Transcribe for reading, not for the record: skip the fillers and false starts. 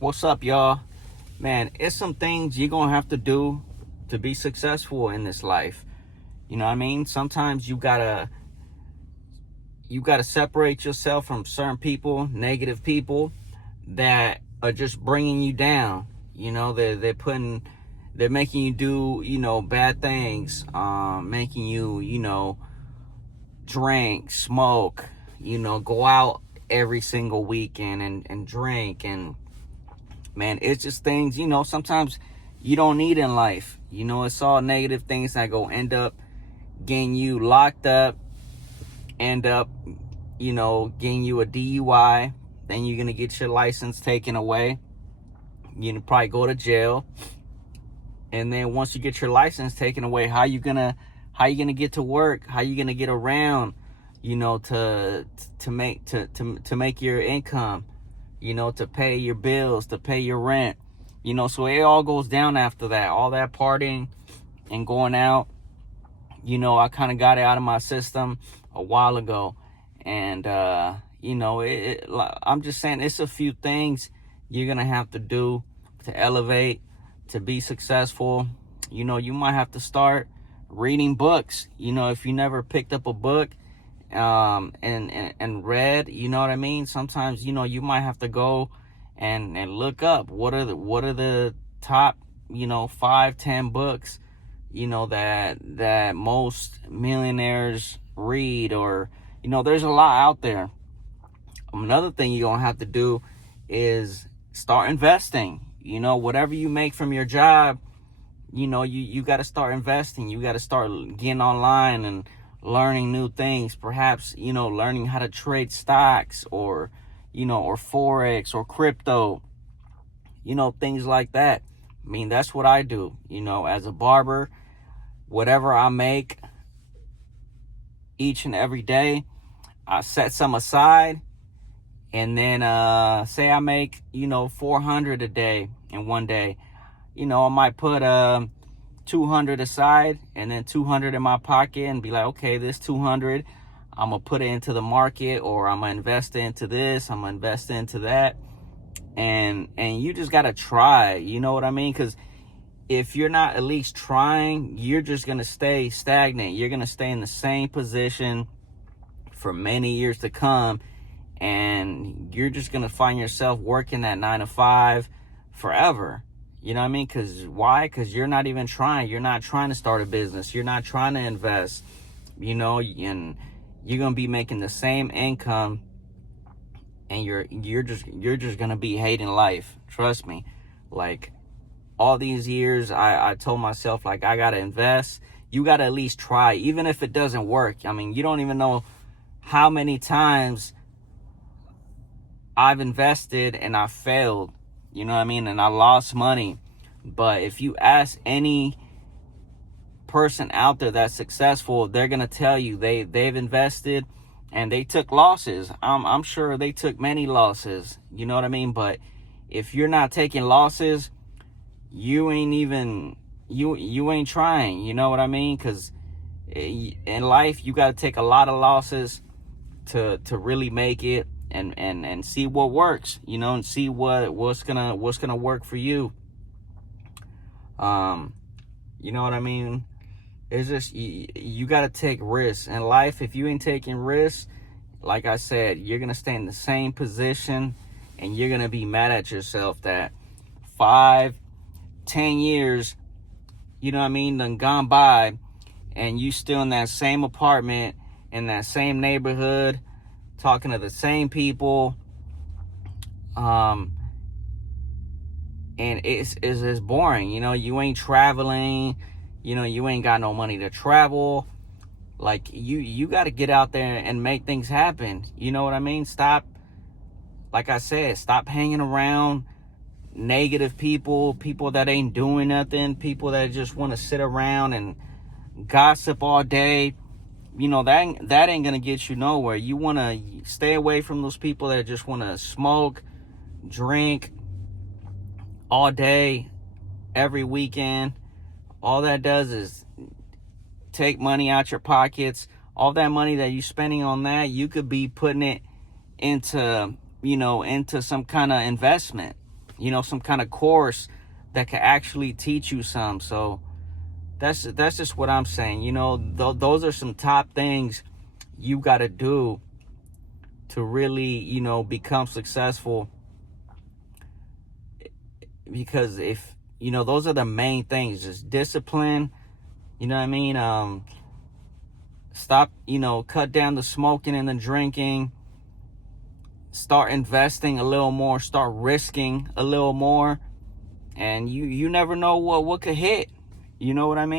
What's up, y'all? Man, it's some things you're gonna have to do to be successful in this life. You know what I mean? Sometimes you gotta separate yourself from certain people, negative people that are just bringing you down. You know, they're making you do, bad things, making you, drink, smoke, go out every single weekend and drink. And man, it's just things, sometimes you don't need in life. It's all negative things that go end up getting you locked up, end up, getting you a DUI. Then you're going to get your license taken away. You probably go to jail. And then once you get your license taken away, how you gonna get to work? How you gonna get around, to make your income, to pay your bills, to pay your rent, so it all goes down after that. All that partying and going out, I kind of got it out of my system a while ago. And I'm just saying, it's a few things you're gonna have to do to elevate, to be successful. You might have to start reading books. If you never picked up a book and read, you know what I mean? Sometimes, you might have to go and look up what are the top, 5-10 books, that most millionaires read. Or, there's a lot out there. Another thing you're gonna have to do is start investing. Whatever you make from your job, you got to start investing. You got to start getting online and learning new things. Perhaps, learning how to trade stocks, or Forex or crypto, things like that. I mean, that's what I do, as a barber. Whatever I make each and every day, I set some aside. And then say I make, 400 a day in one day. I might put 200 aside and then 200 in my pocket and be like, okay, this 200, I'm going to put it into the market, or I'm going to invest into this, I'm going to invest into that. And you just got to try, you know what I mean? Because if you're not at least trying, you're just going to stay stagnant. You're going to stay in the same position for many years to come. And you're just going to find yourself working that 9 to 5 forever. You know what I mean? Why? Because you're not even trying. You're not trying to start a business. You're not trying to invest, and you're going to be making the same income, and you're just going to be hating life. Trust me. Like, all these years, I told myself, like, I got to invest. You got to at least try, even if it doesn't work. I mean, you don't even know how many times I've invested and I failed, you know what I mean? And I lost money. But if you ask any person out there that's successful, they're going to tell you they've invested and they took losses. I'm sure they took many losses, you know what I mean? But if you're not taking losses, you ain't trying, you know what I mean? Because in life, you got to take a lot of losses to really make it. And see what works, and see what's gonna work for you. You know what I mean? It's just you gotta take risks in life. If you ain't taking risks, like I said, you're gonna stay in the same position, and you're gonna be mad at yourself that 5-10 years, you know what I mean, done gone by, and you still in that same apartment, in that same neighborhood, talking to the same people, and it's boring. You ain't traveling, you ain't got no money to travel. Like, you got to get out there and make things happen. You know what I mean? Stop, like I said, stop hanging around negative people that ain't doing nothing, people that just want to sit around and gossip all day. That ain't gonna get you nowhere. You want to stay away from those people that just want to smoke, drink all day, every weekend. All that does is take money out your pockets. All that money that you're spending on that, you could be putting it into some kind of investment. some kind of course that can actually teach you some. So that's just what I'm saying. Those are some top things you got to do to really, become successful. Because if, those are the main things, just discipline, you know what I mean? Stop, cut down the smoking and the drinking. Start investing a little more, start risking a little more. And you never know what could hit. You know what I mean?